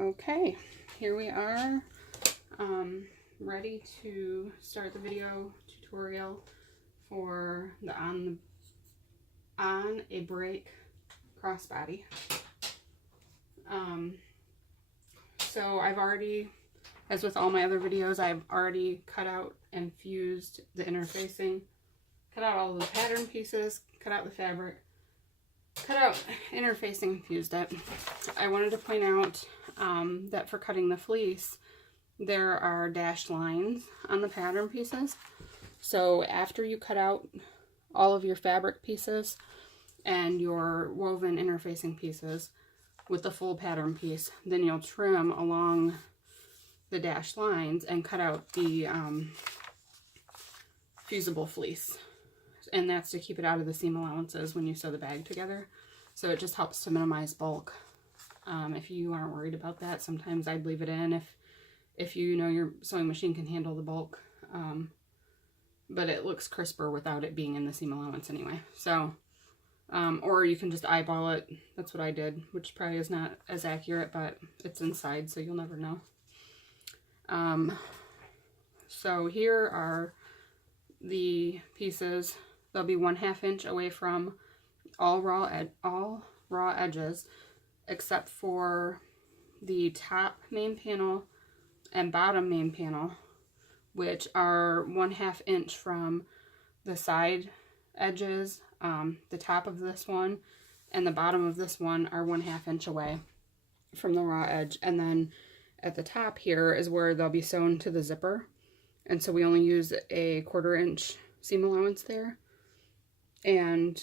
Okay, here we are, ready to start the video tutorial for the on a break crossbody. So I've already, as with all my other videos, I've already cut out and fused the interfacing, cut out all the pattern pieces, cut out the fabric, cut out interfacing and fused it. I wanted to point out that for cutting the fleece, there are dashed lines on the pattern pieces. So after you cut out all of your fabric pieces and your woven interfacing pieces with the full pattern piece, then you'll trim along the dashed lines and cut out the fusible fleece. And that's to keep it out of the seam allowances when you sew the bag together. So it just helps to minimize bulk. If you aren't worried about that, sometimes I'd leave it in if you know your sewing machine can handle the bulk. But it looks crisper without it being in the seam allowance anyway. So, or you can just eyeball it. That's what I did, which probably is not as accurate, but it's inside, so you'll never know. So here are the pieces. They'll be 1/2 inch away from all raw edges, except for the top main panel and bottom main panel, which are 1/2 inch from the side edges. The top of this one and the bottom of this one are 1/2 inch away from the raw edge. And then at the top here is where they'll be sewn to the zipper. And so we only use a 1/4 inch seam allowance there. And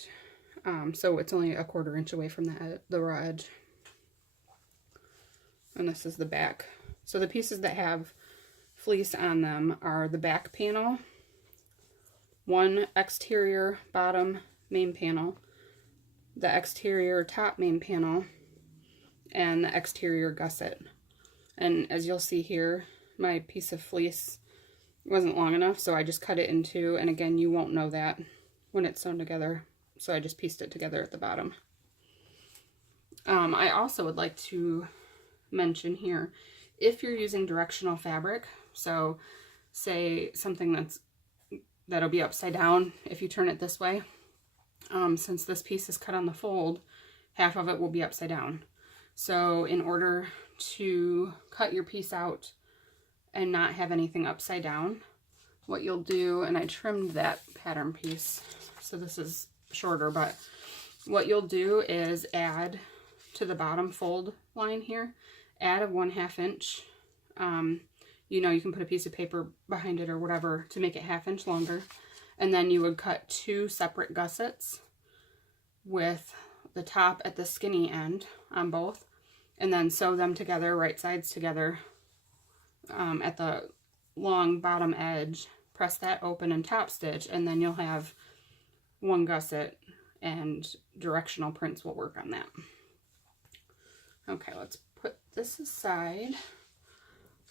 so it's only a 1/4 inch away from the raw edge. And this is the back. So the pieces that have fleece on them are the back panel, one exterior bottom main panel, the exterior top main panel, and the exterior gusset. And as you'll see here, my piece of fleece wasn't long enough, so I just cut it in two. And again, you won't know that when it's sewn together, so I just pieced it together at the bottom. I also would like to mention here, if you're using directional fabric, so say something that'll be upside down if you turn it this way, since this piece is cut on the fold, half of it will be upside down. So in order to cut your piece out and not have anything upside down, what you'll do, and I trimmed that pattern piece, so this is shorter, but what you'll do is add to the bottom fold line here, add a 1/2 inch. You know, you can put a piece of paper behind it or whatever to make it 1/2 inch longer. And then you would cut 2 separate gussets with the top at the skinny end on both, and then sew them together, right sides together, at the long bottom edge. Press that open and top stitch, and then you'll have one gusset, and directional prints will work on that. Okay, let's put this aside.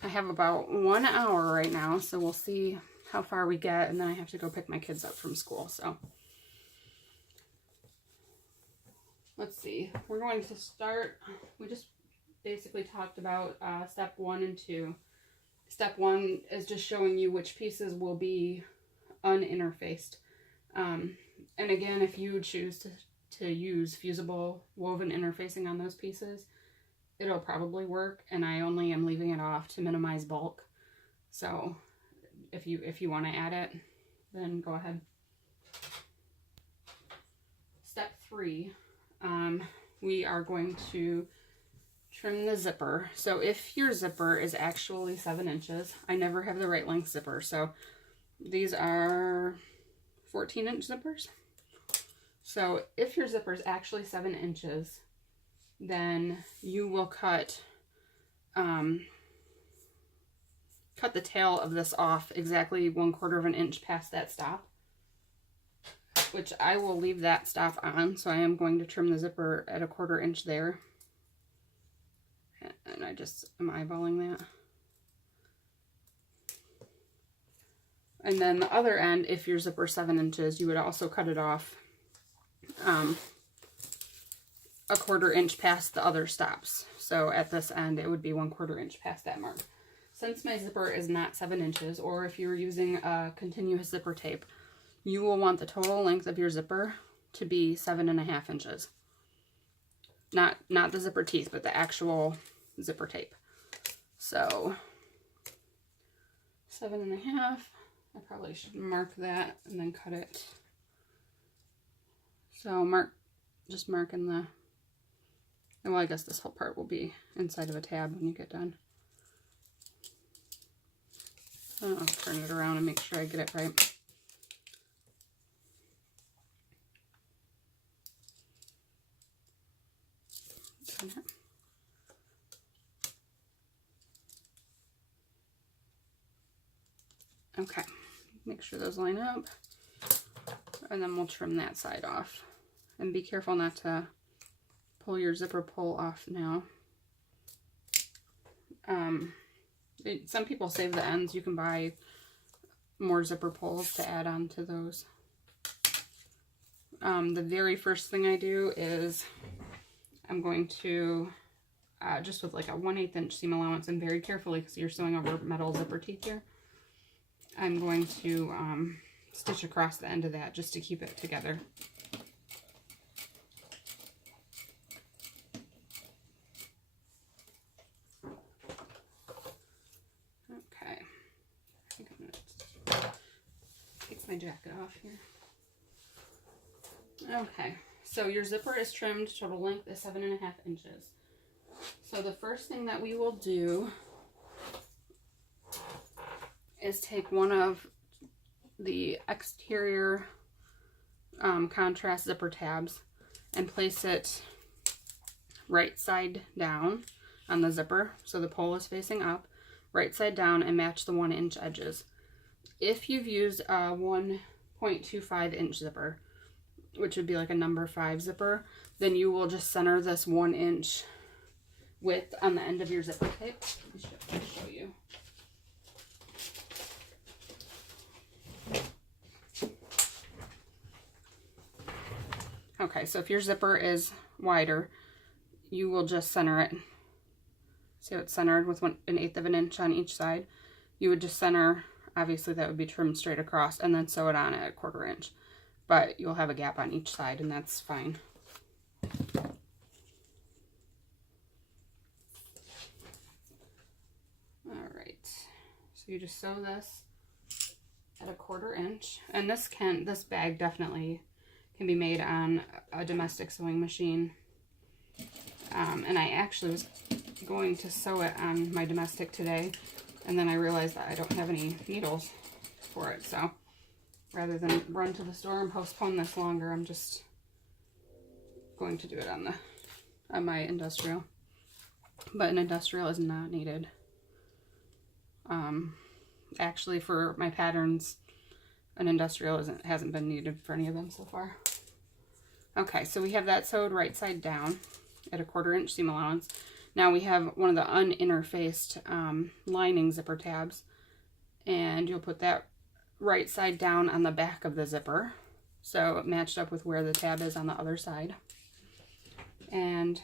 I have about 1 hour right now, so we'll see how far we get, and then I have to go pick my kids up from school. So let's see. We're going to start. We just basically talked about step 1 and 2. Step 1 is just showing you which pieces will be uninterfaced. And again, if you choose to use fusible woven interfacing on those pieces, it'll probably work, and I only am leaving it off to minimize bulk. So if you want to add it, then go ahead. Step 3, we are going to trim the zipper. So if your zipper is actually 7 inches, I never have the right length zipper, so these are 14-inch zippers. So if your zipper is actually 7 inches, then you will cut the tail of this off exactly 1/4 inch past that stop, which I will leave that stop on. So I am going to trim the zipper at a 1/4 inch there, and I just am eyeballing that. And then the other end, if your zipper is 7 inches, you would also cut it off a 1/4 inch past the other stops. So at this end, it would be 1/4 inch past that mark. Since my zipper is not 7 inches, or if you're using a continuous zipper tape, you will want the total length of your zipper to be 7.5 inches. Not the zipper teeth, but the actual zipper tape. So 7.5. I probably should mark that and then cut it. So just mark in the, well, I guess this whole part will be inside of a tab when you get done. I'll turn it around and make sure I get it right. Okay, make sure those line up, and then we'll trim that side off. And be careful not to pull your zipper pull off now. Some people save the ends. You can buy more zipper pulls to add on to those. The very first thing I do is I'm going to, just with like a 1/8 inch seam allowance, and very carefully because you're sewing over metal zipper teeth here, I'm going to stitch across the end of that just to keep it together. Okay, I think I'm going to take my jacket off here. Okay, so your zipper is trimmed, total length is 7.5 inches. So the first thing that we will do is take one of the exterior contrast zipper tabs and place it right side down on the zipper, so the pole is facing up, right side down, and match the 1 inch edges. If you've used a 1.25 inch zipper, which would be like a number 5 zipper, then you will just center this 1 inch width on the end of your zipper tape. Let me show you. Okay, so if your zipper is wider, you will just center it. See how it's centered with 1/8 of an inch on each side? You would just center, obviously that would be trimmed straight across, and then sew it on at 1/4 inch. But you'll have a gap on each side, and that's fine. All right, so you just sew this at a 1/4 inch, and this bag definitely can be made on a domestic sewing machine. And I actually was going to sew it on my domestic today, and then I realized that I don't have any needles for it, so rather than run to the store and postpone this longer, I'm just going to do it on my industrial. But an industrial is not needed. Actually, for my patterns, an industrial hasn't been needed for any of them so far. Okay, so we have that sewed right side down at a 1/4 inch seam allowance. Now we have one of the uninterfaced lining zipper tabs, and you'll put that right side down on the back of the zipper, so it matched up with where the tab is on the other side. And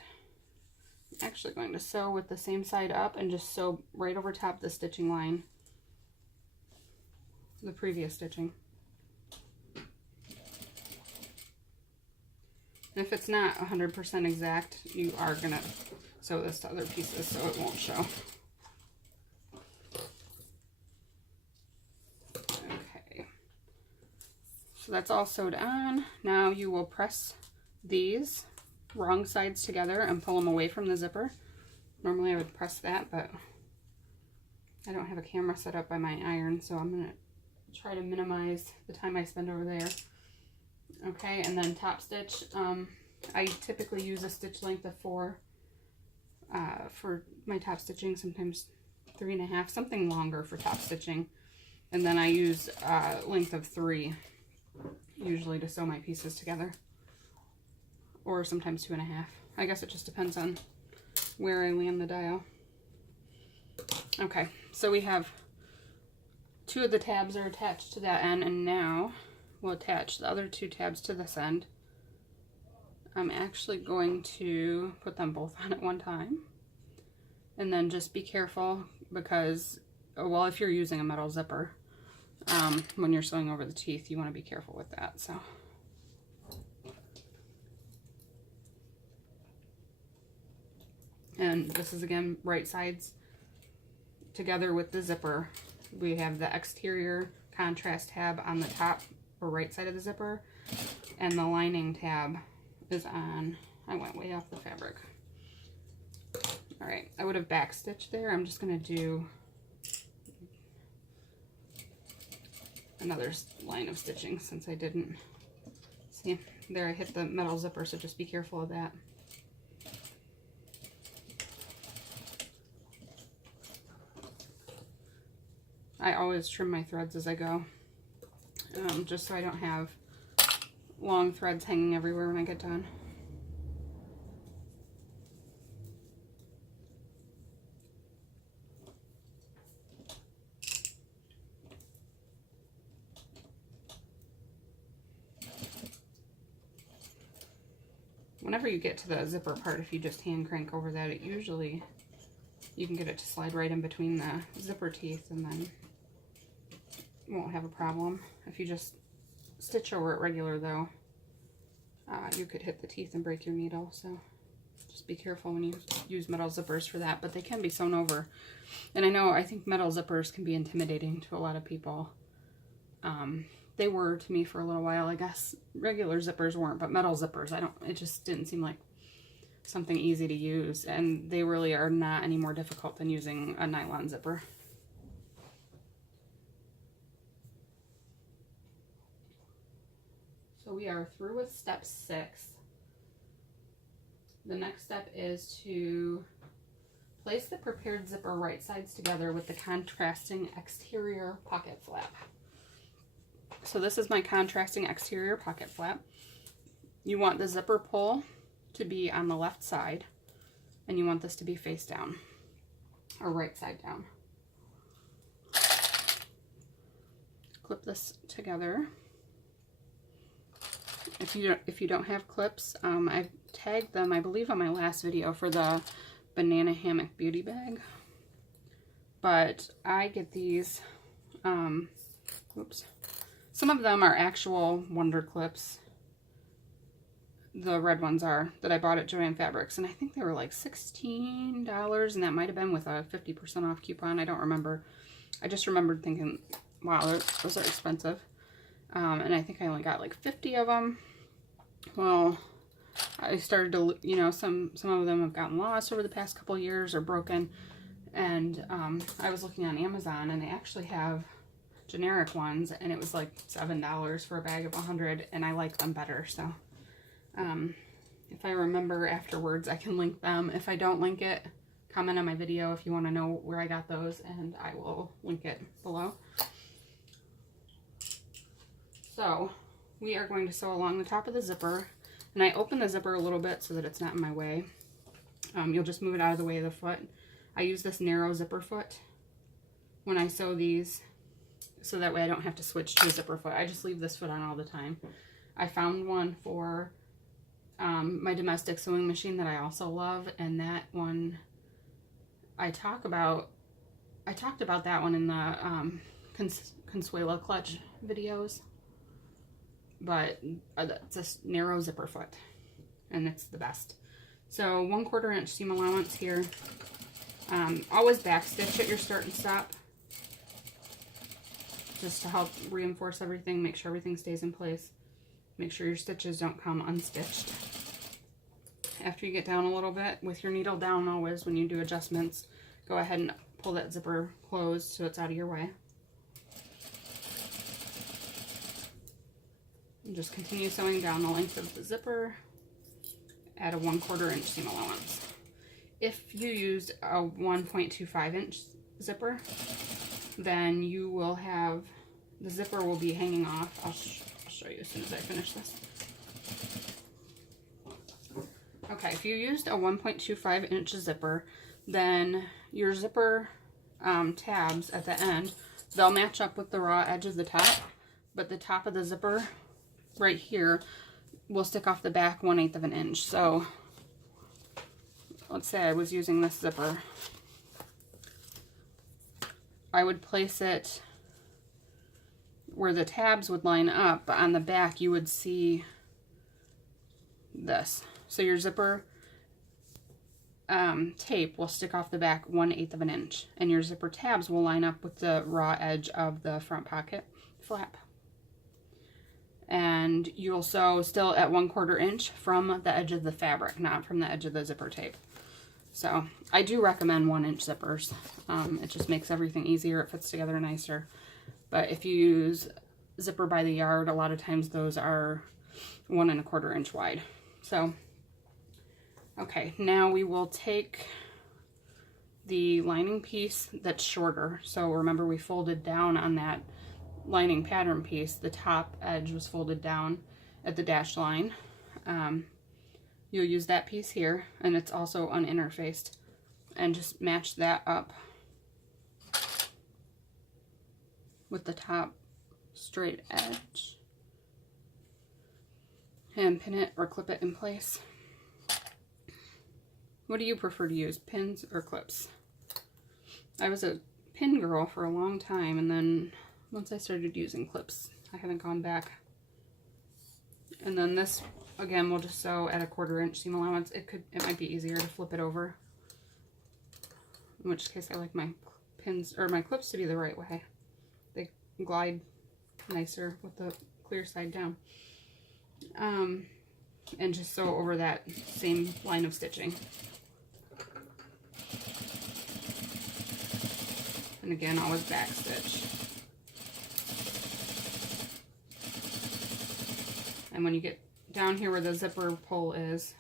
I'm actually going to sew with the same side up and just sew right over top the stitching line, the previous stitching. And if it's not 100% exact, you are going to sew this to other pieces so it won't show. Okay, so that's all sewed on. Now you will press these wrong sides together and pull them away from the zipper. Normally I would press that, but I don't have a camera set up by my iron, so I'm going to try to minimize the time I spend over there. Okay, and then top stitch. I typically use a stitch length of 4 for my top stitching, sometimes 3.5, something longer for top stitching. And then I use a length of 3 usually to sew my pieces together, or sometimes 2.5. I guess it just depends on where I land the dial. Okay, so we have 2 of the tabs are attached to that end, and now we'll attach the other 2 tabs to this end. I'm actually going to put them both on at one time. And then just be careful because, well, if you're using a metal zipper, when you're sewing over the teeth, you want to be careful with that. So. And this is, again, right sides together with the zipper. We have the exterior contrast tab on the top or right side of the zipper, and the lining tab is on, I went way off the fabric. All right, I would have backstitched there. I'm just gonna do another line of stitching since I didn't. See, there I hit the metal zipper, so just be careful of that. I always trim my threads as I go, just so I don't have long threads hanging everywhere when I get done. Whenever you get to the zipper part, if you just hand crank over that, it usually, you can get it to slide right in between the zipper teeth, and then you won't have a problem. If you just stitch over it regular though, you could hit the teeth and break your needle, so just be careful when you use metal zippers for that, but they can be sewn over. And I think metal zippers can be intimidating to a lot of people. They were to me for a little while, I guess. Regular zippers weren't, but metal zippers, it just didn't seem like something easy to use, and they really are not any more difficult than using a nylon zipper. So we are through with step 6. The next step is to place the prepared zipper right sides together with the contrasting exterior pocket flap. So this is my contrasting exterior pocket flap. You want the zipper pull to be on the left side, and you want this to be face down, or right side down. Clip this together. If you don't have clips, I've tagged them, I believe, on my last video for the banana hammock beauty bag. But I get these, oops. Some of them are actual Wonder Clips. The red ones are, that I bought at Joann Fabrics, and I think they were like $16, and that might have been with a 50% off coupon. I don't remember. I just remembered thinking, wow, those are expensive. And I think I only got like 50 of them. Well, I started to, some of them have gotten lost over the past couple of years or broken, and I was looking on Amazon, and they actually have generic ones, and it was like $7 for a bag of 100, and I like them better. So if I remember afterwards, I can link them. If I don't link it, comment on my video if you want to know where I got those, and I will link it below. So we are going to sew along the top of the zipper, and I open the zipper a little bit so that it's not in my way. You'll just move it out of the way of the foot. I use this narrow zipper foot when I sew these, so that way I don't have to switch to a zipper foot. I just leave this foot on all the time. I found one for my domestic sewing machine that I also love, and that one I talked about that one in the Consuela clutch videos. But it's a narrow zipper foot, and it's the best. So 1/4 inch seam allowance here. Always backstitch at your start and stop, just to help reinforce everything, make sure everything stays in place. Make sure your stitches don't come unstitched. After you get down a little bit, with your needle down always when you do adjustments, go ahead and pull that zipper closed so it's out of your way. And just continue sewing down the length of the zipper at a 1/4 inch seam allowance. If you used a 1.25 inch zipper, then you will have, the zipper will be hanging off. I'll show you as soon as I finish this. Okay, if you used a 1.25 inch zipper, then your zipper tabs at the end, they'll match up with the raw edge of the top, but the top of the zipper right here will stick off the back 1/8 of an inch. So let's say I was using this zipper I would place it where the tabs would line up, but on the back you would see this. So your zipper tape will stick off the back 1/8 of an inch, and your zipper tabs will line up with the raw edge of the front pocket flap. And you'll sew still at 1/4 inch from the edge of the fabric, not from the edge of the zipper tape. So I do recommend 1-inch zippers. It just makes everything easier. It fits together nicer. But if you use zipper by the yard, a lot of times those are 1 1/4 inch wide. So, okay, now we will take the lining piece that's shorter. So remember, we folded down on that lining pattern piece. The top edge was folded down at the dashed line. You'll use that piece here, and it's also uninterfaced, and just match that up with the top straight edge and pin it or clip it in place. What do you prefer to use, pins or clips? I was a pin girl for a long time, and then once I started using clips, I haven't gone back. And then this, again, we'll just sew at a 1/4 inch seam allowance. It might be easier to flip it over, in which case I like my pins or my clips to be the right way. They glide nicer with the clear side down. And just sew over that same line of stitching. And again, always back stitch. And when you get down here where the zipper pull is,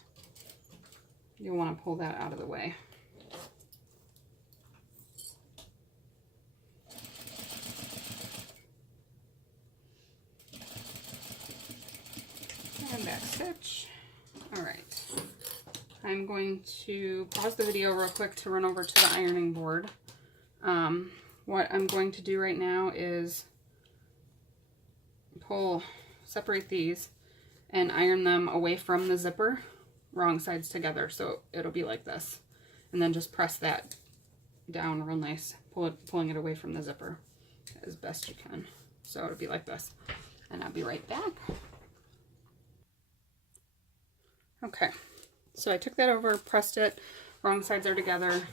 you'll want to pull that out of the way. And back stitch. All right. I'm going to pause the video real quick to run over to the ironing board. What I'm going to do right now is separate these and iron them away from the zipper, wrong sides together, so it'll be like this. And then just press that down real nice, pulling it away from the zipper as best you can. So it'll be like this. And I'll be right back. Okay, so I took that over, pressed it, wrong sides are together,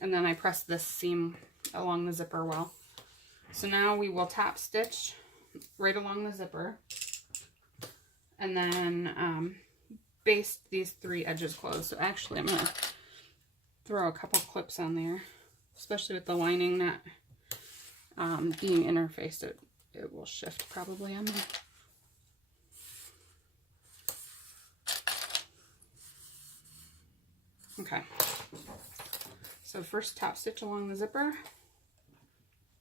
and then I pressed this seam along the zipper well. So now we will top stitch right along the zipper, and then baste these 3 edges closed. So actually I'm going to throw a couple clips on there, especially with the lining not being interfaced. It will shift probably on there. Okay, so first top stitch along the zipper,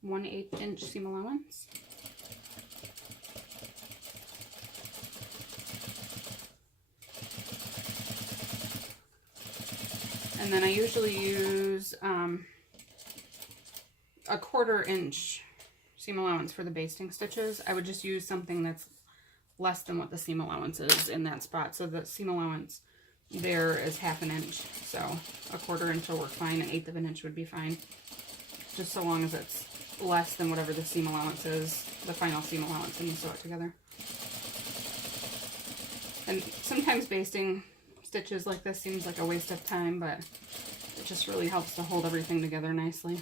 1/8 inch seam allowance. And then I usually use a 1/4 inch seam allowance for the basting stitches. I would just use something that's less than what the seam allowance is in that spot. So the seam allowance there is 1/2 inch, so a 1/4 inch will work fine. 1/8 of an inch would be fine, just so long as it's less than whatever the seam allowance is, the final seam allowance, and you sew it together. And sometimes basting stitches like this seems like a waste of time, but it just really helps to hold everything together nicely.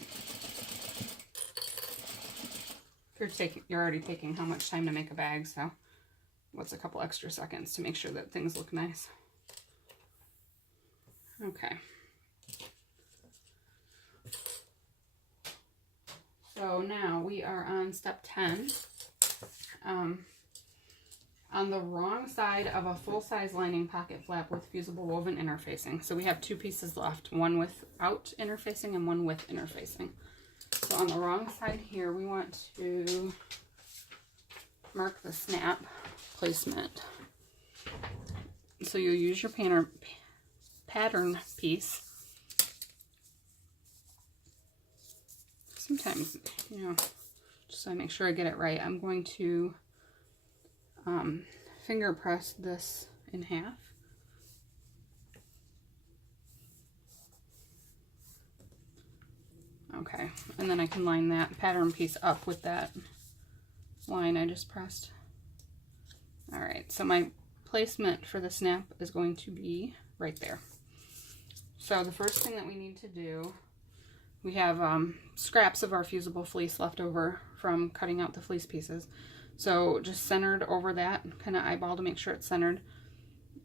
You're already taking how much time to make a bag, so what's a couple extra seconds to make sure that things look nice. Okay. So now we are on step 10. On the wrong side of a full-size lining pocket flap with fusible woven interfacing. So we have 2 pieces left, one without interfacing and one with interfacing. So on the wrong side here, we want to mark the snap placement. So you'll use your pattern piece. Sometimes, just so I make sure I get it right, I'm going to finger press this in half. Okay, and then I can line that pattern piece up with that line I just pressed. All right, so my placement for the snap is going to be right there. So the first thing that we need to do, we have scraps of our fusible fleece left over from cutting out the fleece pieces. So just centered over that, kind of eyeball to make sure it's centered.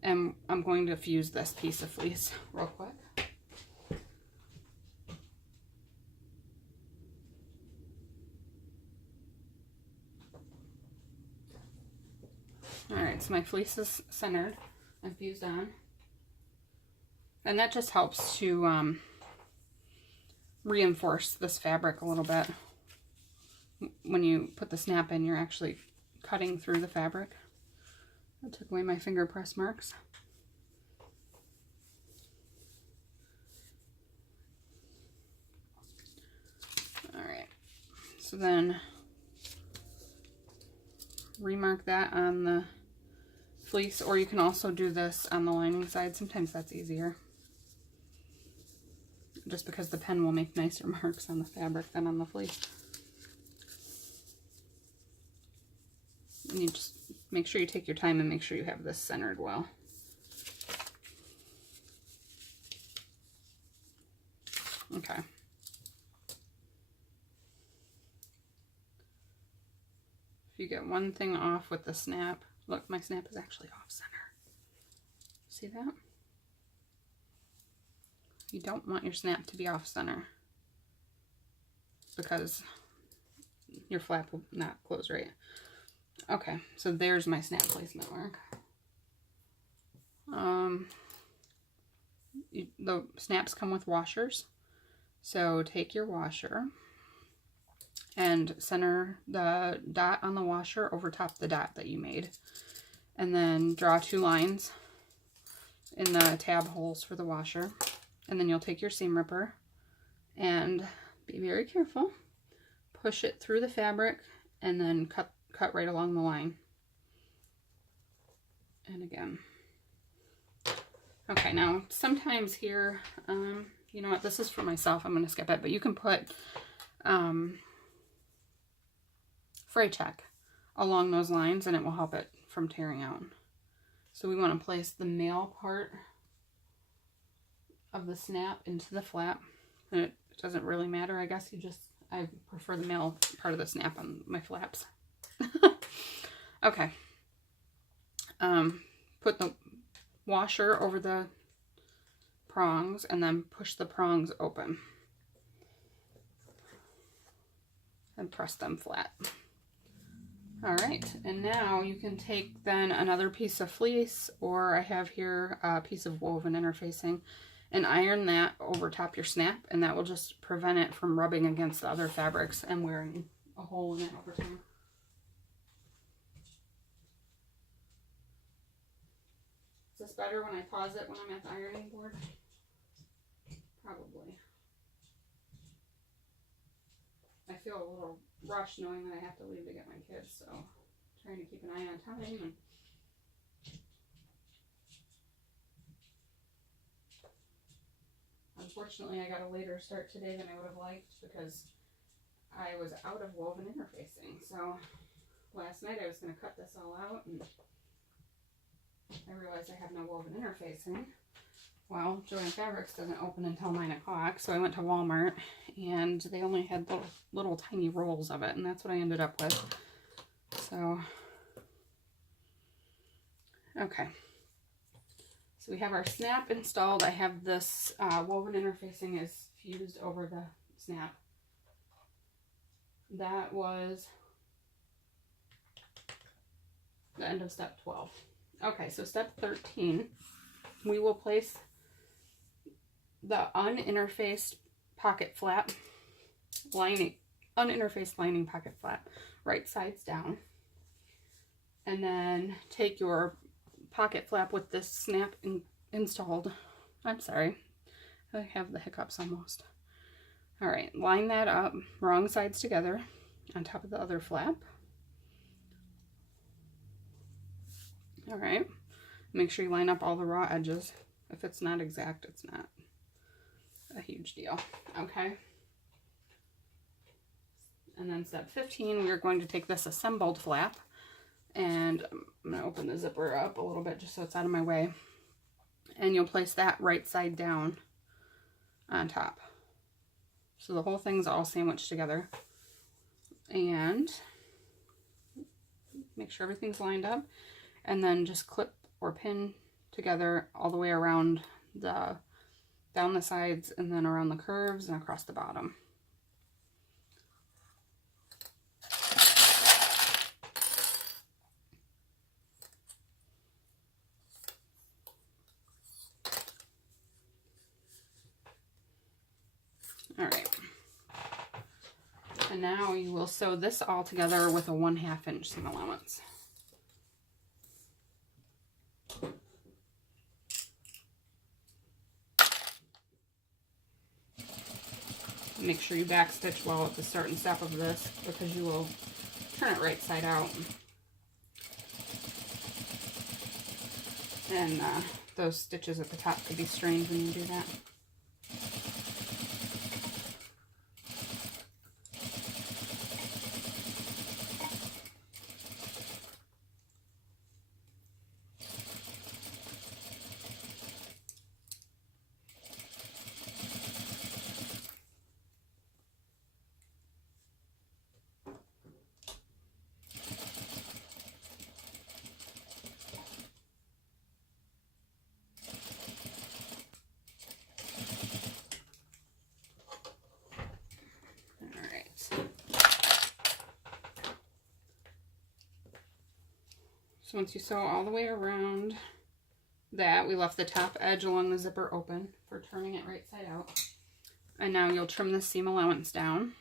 And I'm going to fuse this piece of fleece real quick. All right, so my fleece is centered and fused on. And that just helps to reinforce this fabric a little bit. When you put the snap in, you're actually cutting through the fabric. I took away my finger press marks. All right, so then remark that on the fleece, or you can also do this on the lining side. Sometimes that's easier, just because the pen will make nicer marks on the fabric than on the fleece. And you just make sure you take your time and make sure you have this centered well. Okay. If you get one thing off with the snap, look, my snap is actually off center. See that? You don't want your snap to be off center because your flap will not close right. Okay, so there's my snap placement mark. The snaps come with washers. So take your washer and center the dot on the washer over top the dot that you made. And then draw 2 lines in the tab holes for the washer. And then you'll take your seam ripper and be very careful. Push it through the fabric and then cut right along the line. And again. Okay, now sometimes here, you know what, this is for myself, I'm going to skip it, but you can put fray check along those lines and it will help it from tearing out. So we want to place the male part of the snap into the flap. And it doesn't really matter, I guess. I prefer the male part of the snap on my flaps. Okay. Put the washer over the prongs and then push the prongs open. And press them flat. Alright, and now you can take then another piece of fleece, or I have here a piece of woven interfacing, and iron that over top your snap, and that will just prevent it from rubbing against the other fabrics and wearing a hole in it over time. Is this better when I pause it when I'm at the ironing board? Probably. I feel a little rushed knowing that I have to leave to get my kids, so I'm trying to keep an eye on time. And unfortunately, I got a later start today than I would have liked because I was out of woven interfacing. So last night I was going to cut this all out, and I realized I have no woven interfacing. Well, Joann Fabrics doesn't open until 9 o'clock, so I went to Walmart, and they only had little tiny rolls of it, and that's what I ended up with. So, okay. So we have our snap installed. I have this woven interfacing is fused over the snap. That was the end of step 12. Okay, so step 13, we will place the uninterfaced pocket flap, uninterfaced lining pocket flap, right sides down. And then take your pocket flap with this snap installed. I'm sorry, I have the hiccups almost. All right, line that up, wrong sides together on top of the other flap. All right, make sure you line up all the raw edges. If it's not exact, it's not a huge deal. Okay, And then step 15, we are going to take this assembled flap, and I'm going to open the zipper up a little bit just so it's out of my way. And you'll place that right side down on top. So the whole thing's all sandwiched together. And make sure everything's lined up. And then just clip or pin together all the way around down the sides and then around the curves and across the bottom. All right. And now you will sew this all together with a 1/2 inch seam allowance. Make sure you backstitch well at the start and stop of this because you will turn it right side out. And those stitches at the top could be strained when you do that. So once you sew all the way around that, we left the top edge along the zipper open for turning it right side out. And now you'll trim the seam allowance down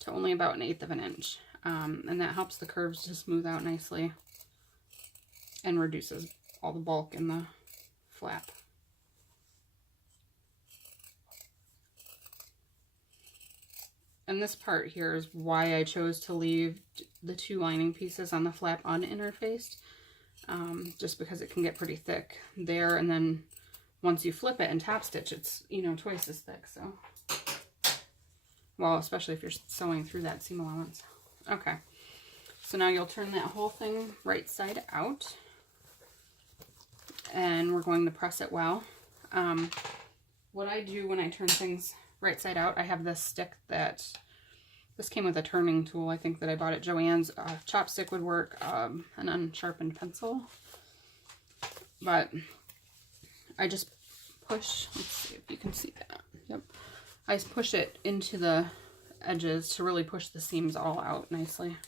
to only about 1/8 of an inch. And that helps the curves to smooth out nicely and reduces all the bulk in the flap. And this part here is why I chose to leave the 2 lining pieces on the flap uninterfaced, just because it can get pretty thick there, and then once you flip it and top stitch, it's, you know, twice as thick. So, well, especially if you're sewing through that seam allowance. Okay, so now you'll turn that whole thing right side out, and we're going to press it well. What I do when I turn things right side out, I have this stick that, this came with a turning tool, I think, that I bought at Joann's. Chopstick would work, an unsharpened pencil. But I just push, let's see if you can see that. Yep. I just push it into the edges to really push the seams all out nicely.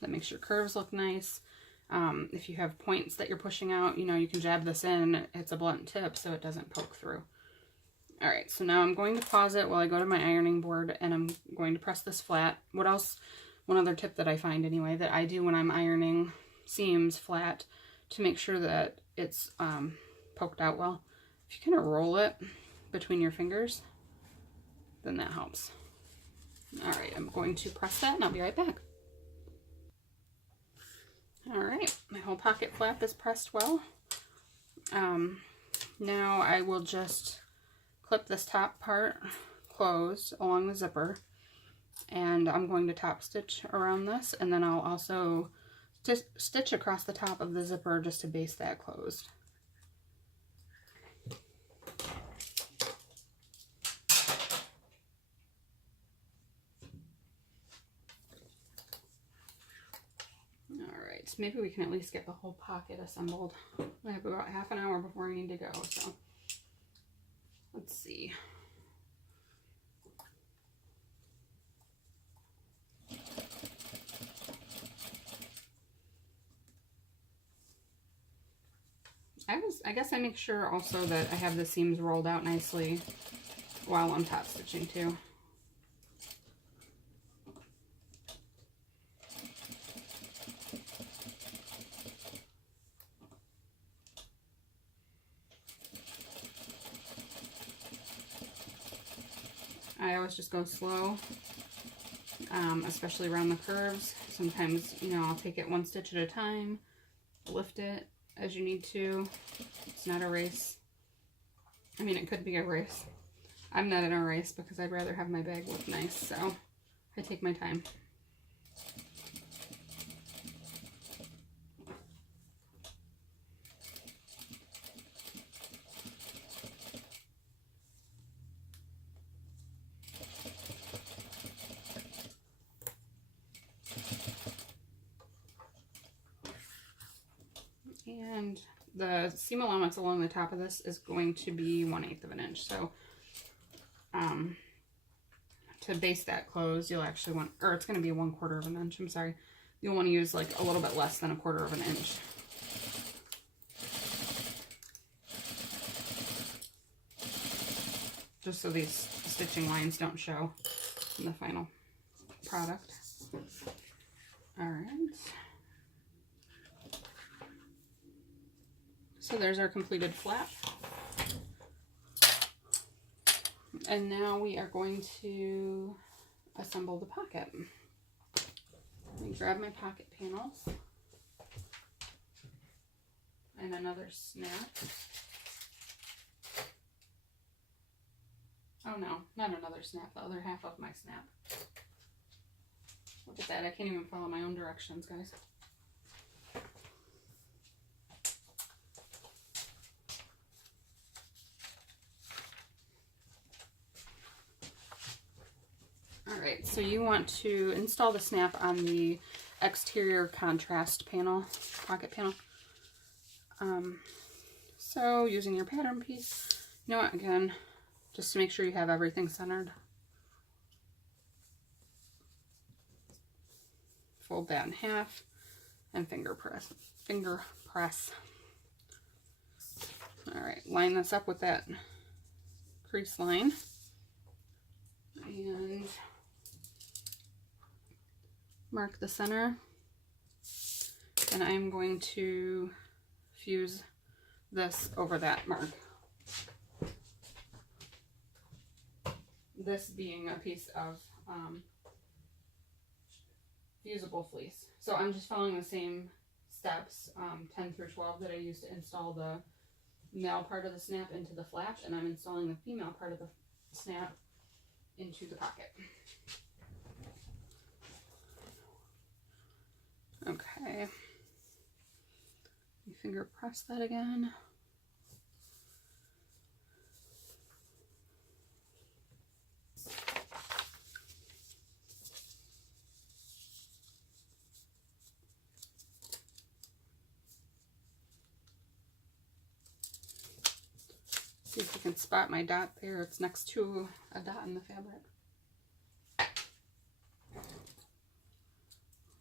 That makes your curves look nice. If you have points that you're pushing out, you know, you can jab this in. It's a blunt tip so it doesn't poke through. All right, so now I'm going to pause it while I go to my ironing board, and I'm going to press this flat. What else? One other tip that I find anyway that I do when I'm ironing seams flat to make sure that it's poked out well. If you kind of roll it between your fingers, then that helps. All right, I'm going to press that and I'll be right back. All right, my whole pocket flap is pressed well. Now I will just clip this top part closed along the zipper, and I'm going to top stitch around this, and then I'll also stitch across the top of the zipper just to base that closed. Alright, maybe we can at least get the whole pocket assembled. I have about half an hour before I need to go, so let's see. I guess I make sure also that I have the seams rolled out nicely while I'm top stitching too. I always just go slow, especially around the curves. Sometimes, you know, I'll take it one stitch at a time, lift it as you need to. It's not a race. I mean, it could be a race. I'm not in a race because I'd rather have my bag look nice, so I take my time. And the seam allowance along the top of this is going to be 1/8 of an inch. So to base that closed, you'll actually want, or it's going to be 1/4 of an inch, I'm sorry. You'll want to use like a little bit less than 1/4 of an inch. Just so these stitching lines don't show in the final product. All right. So there's our completed flap. And now we are going to assemble the pocket. Let me grab my pocket panels and another snap. Oh no, not another snap, the other half of my snap. Look at that, I can't even follow my own directions, guys. Alright, so you want to install the snap on the exterior contrast panel, pocket panel. So using your pattern piece, you know what, again, just to make sure you have everything centered. Fold that in half and finger press. Alright, line this up with that crease line. And mark the center, and I'm going to fuse this over that mark. This being a piece of fusible fleece. So I'm just following the same steps, 10 through 12, that I used to install the male part of the snap into the flap, and I'm installing the female part of the snap into the pocket. Okay, you finger press that again. See if you can spot my dot there. It's next to a dot in the fabric.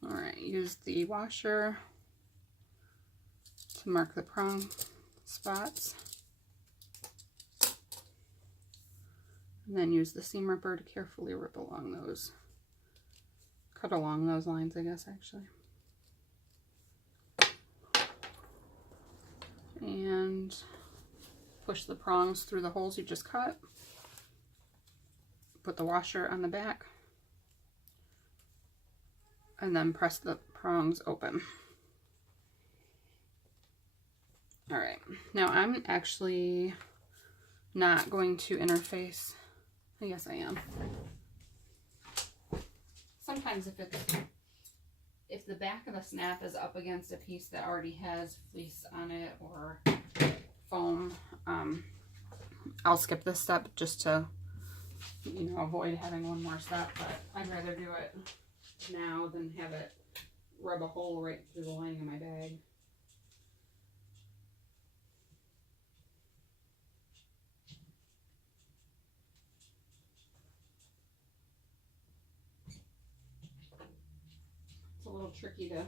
Alright, use the washer to mark the prong spots. And then use the seam ripper to carefully rip along those. Cut along those lines, I guess, actually. And push the prongs through the holes you just cut. Put the washer on the back. And then press the prongs open. Alright, now I'm actually not going to interface. Yes, I am. Sometimes if the back of the snap is up against a piece that already has fleece on it or foam, I'll skip this step just to, you know, avoid having one more step, but I'd rather do it now than have it rub a hole right through the lining of my bag. It's a little tricky to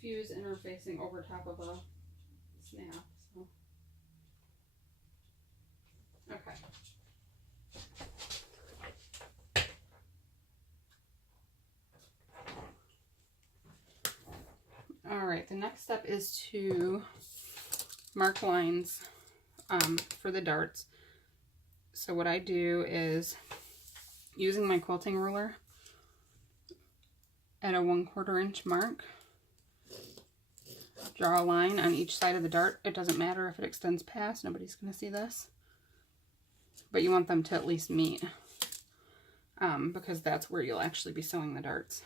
fuse interfacing over top of a snap, so. Okay. Alright, the next step is to mark lines for the darts. So what I do is, using my quilting ruler, at a 1/4 inch mark, draw a line on each side of the dart. It doesn't matter if it extends past, nobody's going to see this. but you want them to at least meet, because that's where you'll actually be sewing the darts.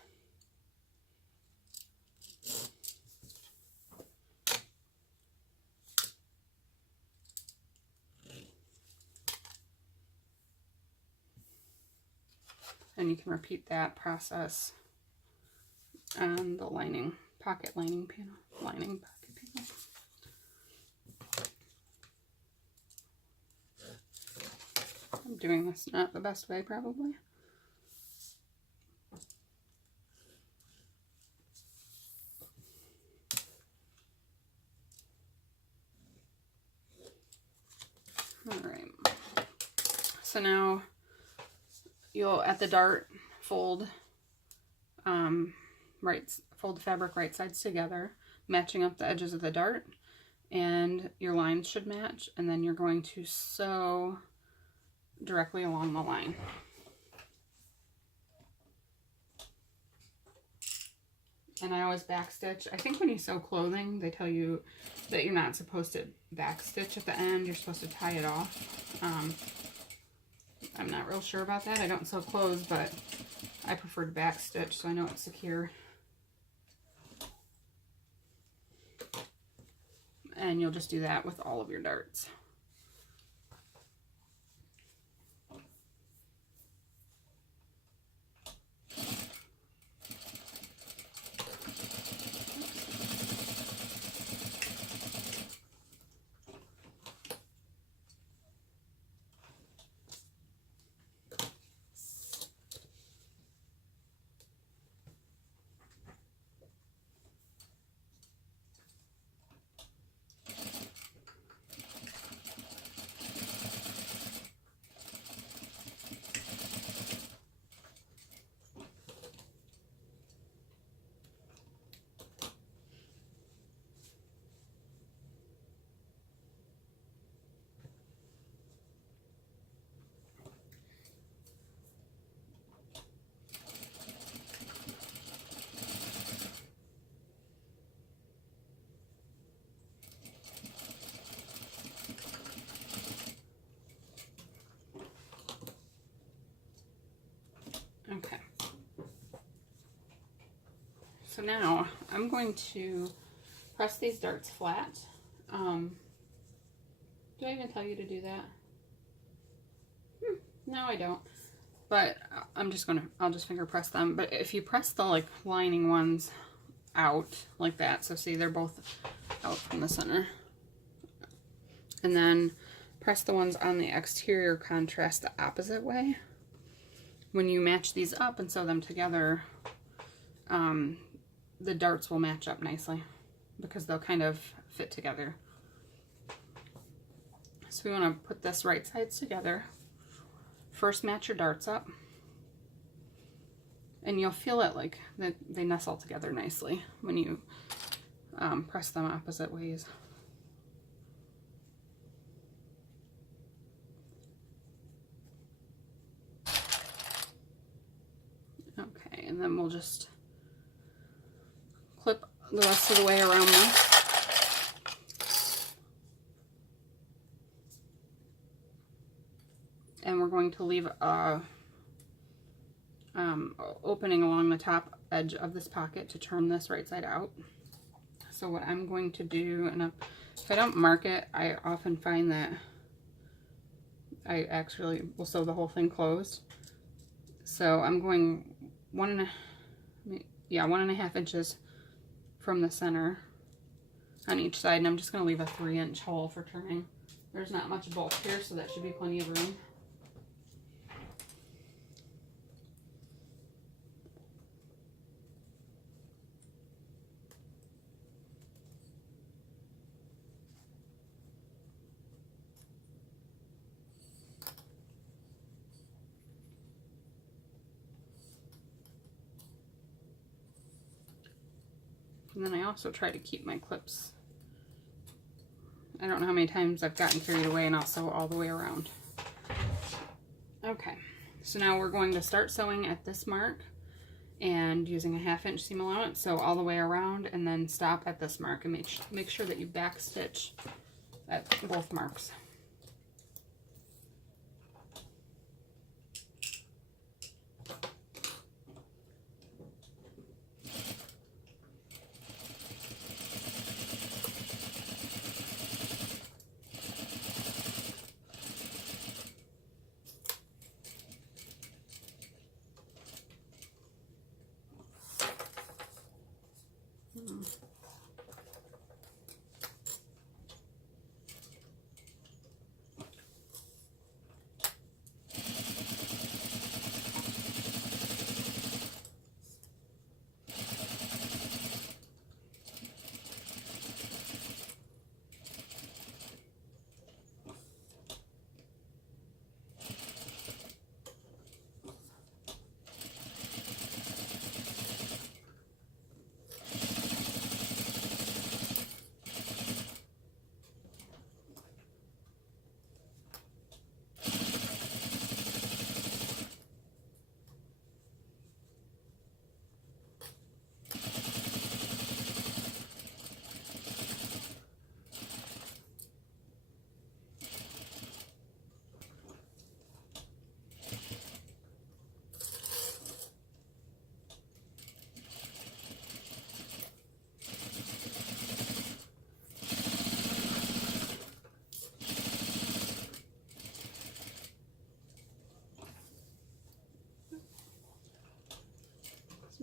And you can repeat that process on the lining, pocket lining panel, lining pocket panel. I'm doing this not the best way, probably. All right. So now you'll, at the dart, fold fold the fabric right sides together, matching up the edges of the dart, and your lines should match, and then you're going to sew directly along the line. And I always backstitch. I think when you sew clothing, they tell you that you're not supposed to backstitch at the end. You're supposed to tie it off. I'm not real sure about that. I don't sew clothes, but I prefer to backstitch so I know it's secure. And you'll just do that with all of your darts. Okay. So now I'm going to press these darts flat. Do I even tell you to do that? No, I don't. But I'll just finger press them. But if you press the like lining ones out like that, so see they're both out from the center. And then press the ones on the exterior contrast the opposite way. When you match these up and sew them together, the darts will match up nicely because they'll kind of fit together. So we want to put this right sides together. First match your darts up. And you'll feel it like that they nestle together nicely when you press them opposite ways. Okay, and then we'll just clip the rest of the way around this. And we're going to leave a opening along the top edge of this pocket to turn this right side out. So what I'm going to do, and if I don't mark it, I often find that I actually will sew the whole thing closed. So I'm going 1.5 inches from the center on each side, and I'm just going to leave a 3-inch hole for turning. There's not much bulk here, so that should be plenty of room. And then I also try to keep my clips. I don't know how many times I've gotten carried away, and I'll sew all the way around. Okay, so now we're going to start sewing at this mark and using a 1/2 inch seam allowance, sew all the way around, and then stop at this mark and make sure that you back stitch at both marks.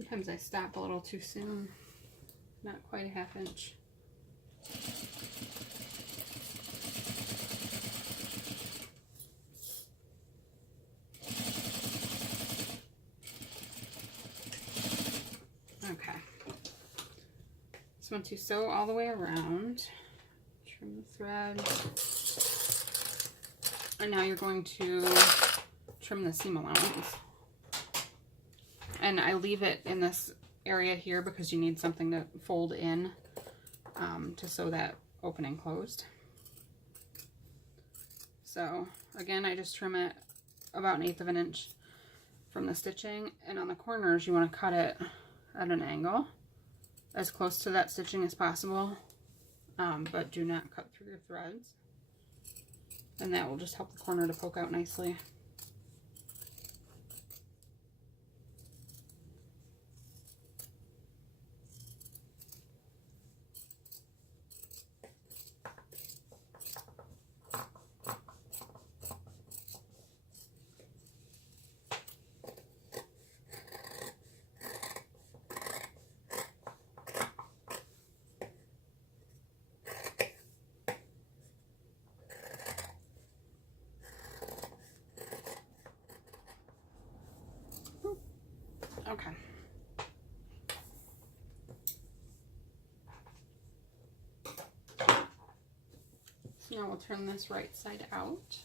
Sometimes I stop a little too soon, not quite a ½ inch. Okay. So once you sew all the way around, trim the thread, and now you're going to trim the seam allowance. And I leave it in this area here because you need something to fold in to sew that opening closed. So again, I just trim it about 1/8 of an inch from the stitching, and on the corners you want to cut it at an angle as close to that stitching as possible, but do not cut through your threads, and that will just help the corner to poke out nicely. Okay. So now we'll turn this right side out.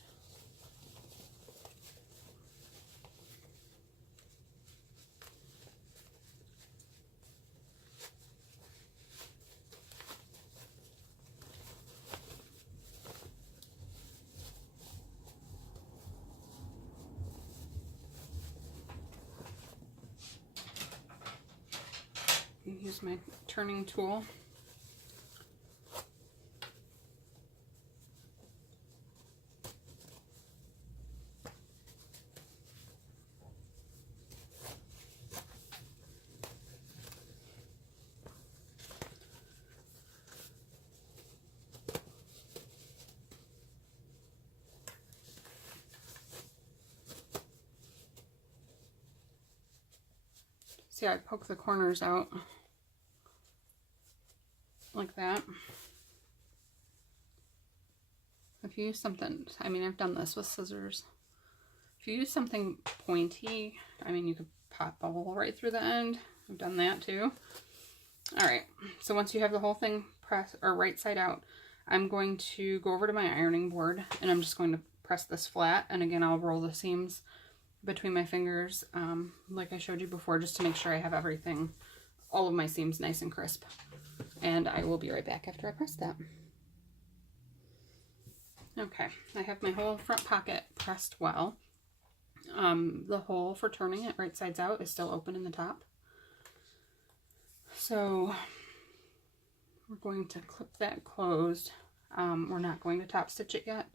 Use my turning tool. See how I poke the corners out like that. If you use something, I mean, I've done this with scissors. If you use something pointy, I mean, you could pop a hole right through the end. I've done that too. All right, so once you have the whole thing pressed or right side out, I'm going to go over to my ironing board and I'm just going to press this flat. And again, I'll roll the seams between my fingers, like I showed you before, just to make sure I have everything, all of my seams nice and crisp. And I will be right back after I press that. Okay, I have my whole front pocket pressed well. The hole for turning it right sides out is still open in the top. So we're going to clip that closed. We're not going to top stitch it yet,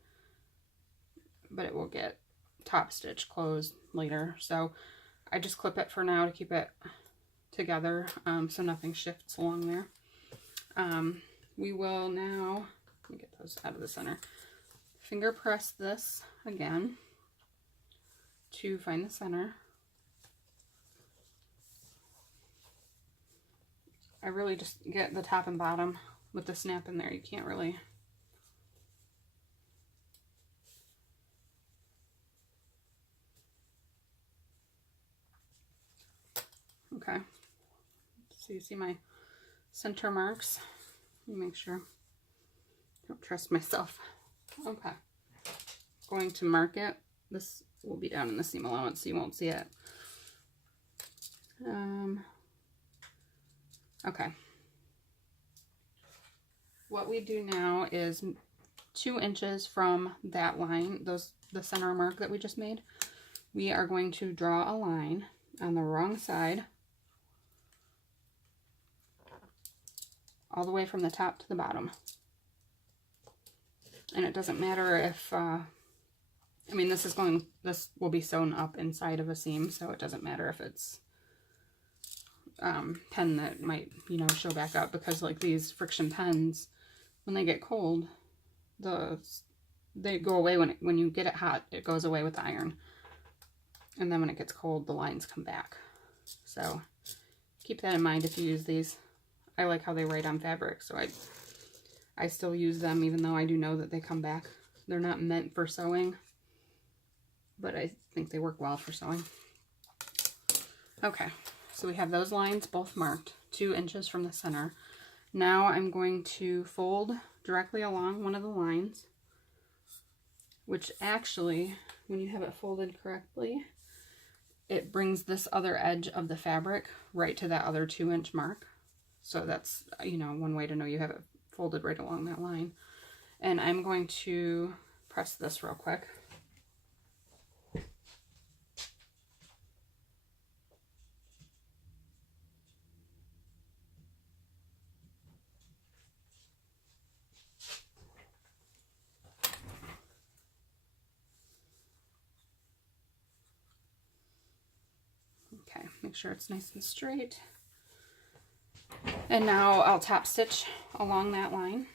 but it will get top stitch closed later. So I just clip it for now to keep it together, so nothing shifts along there. We will now, let me get those out of the center, finger press this again to find the center. I really just get the top and bottom with the snap in there. You can't really. Okay, so you see my center marks. Let me make sure. Don't trust myself. Okay, going to mark it. This will be down in the seam allowance, so you won't see it. Okay. What we do now is 2 inches from that line, the center mark that we just made, we are going to draw a line on the wrong side, all the way from the top to the bottom. And it doesn't matter if, I mean, this will be sewn up inside of a seam, so it doesn't matter if it's pen that might, you know, show back up, because like these friction pens, when they get cold, they go away when you get it hot. It goes away with the iron, and then when it gets cold, the lines come back. So keep that in mind if you use these. I like how they write on fabric, so I still use them even though I do know that they come back. They're not meant for sewing, but I think they work well for sewing. Okay, so we have those lines both marked, 2 inches from the center. Now I'm going to fold directly along one of the lines, which actually, when you have it folded correctly, it brings this other edge of the fabric right to that other 2-inch mark. So that's, you know, one way to know you have it folded right along that line. And I'm going to press this real quick. Okay, make sure it's nice and straight. And now I'll top stitch along that line.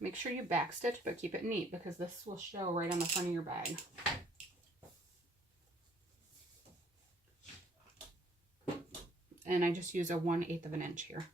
Make sure you back stitch, but keep it neat because this will show right on the front of your bag. And I just use a 1/8 of an inch here.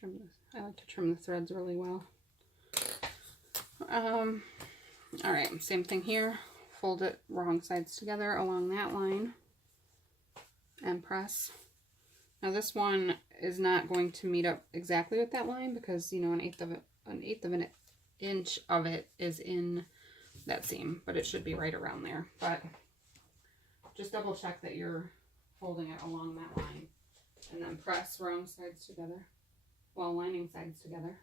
Trim this. I like to trim the threads really well. All right, same thing here. Fold it wrong sides together along that line and press. Now this one is not going to meet up exactly with that line because, you know, an eighth of an inch of it is in that seam, but it should be right around there. But just double check that you're folding it along that line, and then press wrong sides together. Well, lining sides together.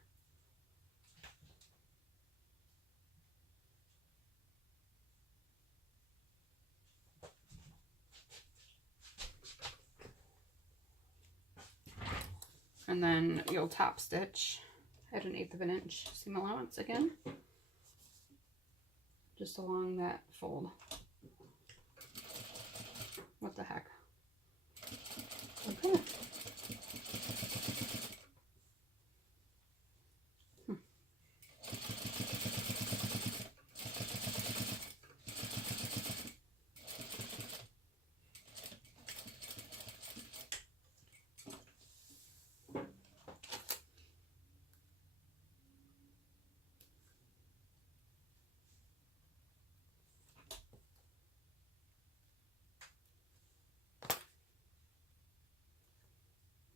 And then you'll top stitch at 1/8 of an inch seam allowance again, just along that fold. What the heck? Okay.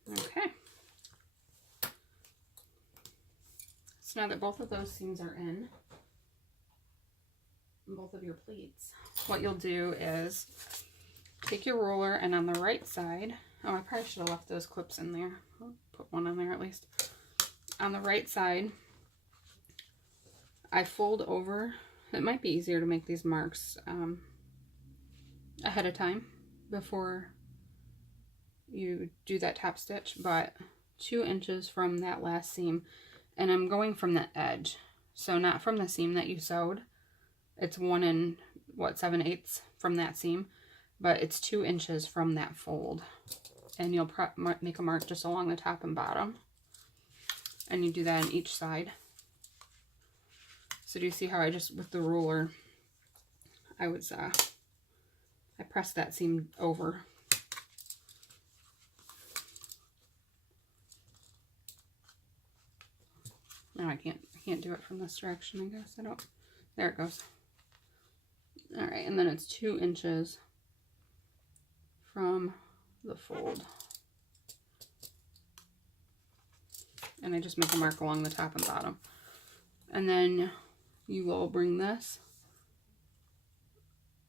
Okay. So now that both of those seams are in, both of your pleats, what you'll do is take your ruler and on the right side, oh, I probably should have left those clips in there. I'll put one on there at least. On the right side, I fold over. It might be easier to make these marks ahead of time before you do that top stitch, but 2 inches from that last seam, and I'm going from the edge, so not from the seam that you sewed. It's 1 7/8 from that seam, but it's 2 inches from that fold, and you'll make a mark just along the top and bottom, and you do that on each side. So do you see how I just, with the ruler, I pressed that seam over. Now I can't do it from this direction, I guess. There it goes. All right, and then it's 2 inches from the fold. And I just make a mark along the top and bottom. And then you will bring this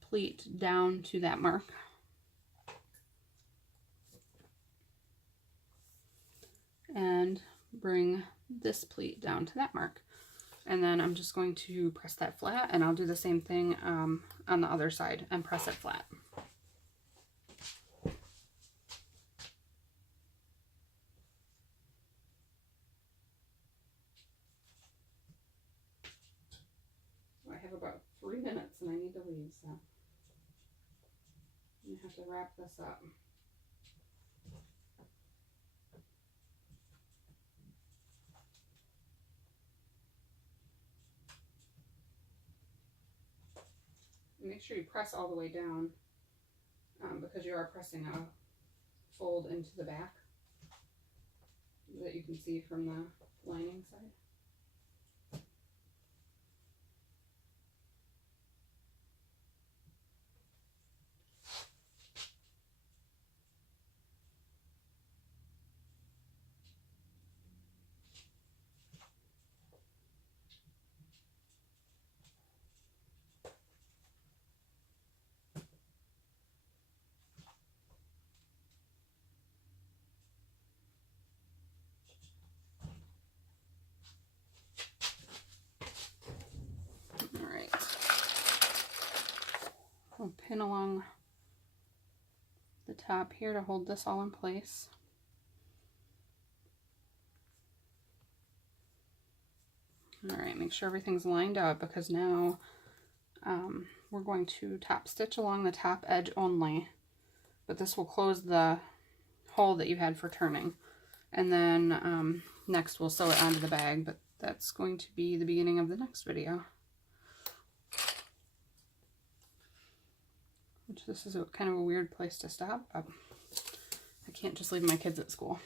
pleat down to that mark. And bring this pleat down to that mark. And then I'm just going to press that flat, and I'll do the same thing on the other side and press it flat. So I have about 3 minutes and I need to leave, so I'm going to have to wrap this up. Make sure you press all the way down because you are pressing a fold into the back that you can see from the lining side. I'll pin along the top here to hold this all in place. Alright, make sure everything's lined up because now we're going to top stitch along the top edge only, but this will close the hole that you had for turning. And then next we'll sew it onto the bag, but that's going to be the beginning of the next video. Which this is kind of a weird place to stop, but I can't just leave my kids at school.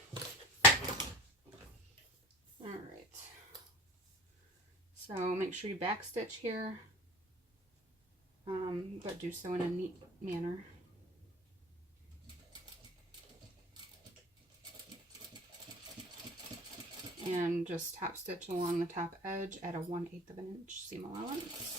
Alright. So make sure you back stitch here, but do so in a neat manner. And just top stitch along the top edge at a 1/8 of an inch seam allowance.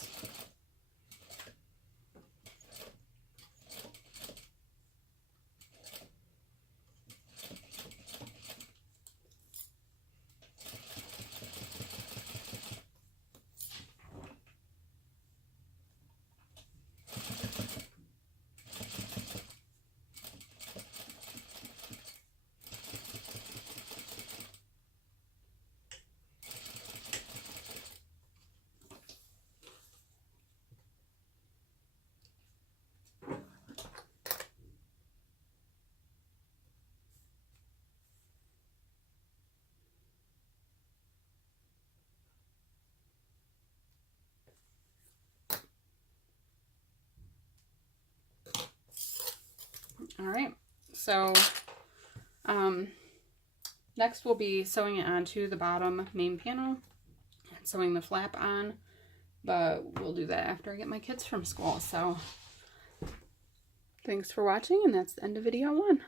Alright, so next we'll be sewing it onto the bottom main panel and sewing the flap on, but we'll do that after I get my kids from school. So thanks for watching, and that's the end of video 1.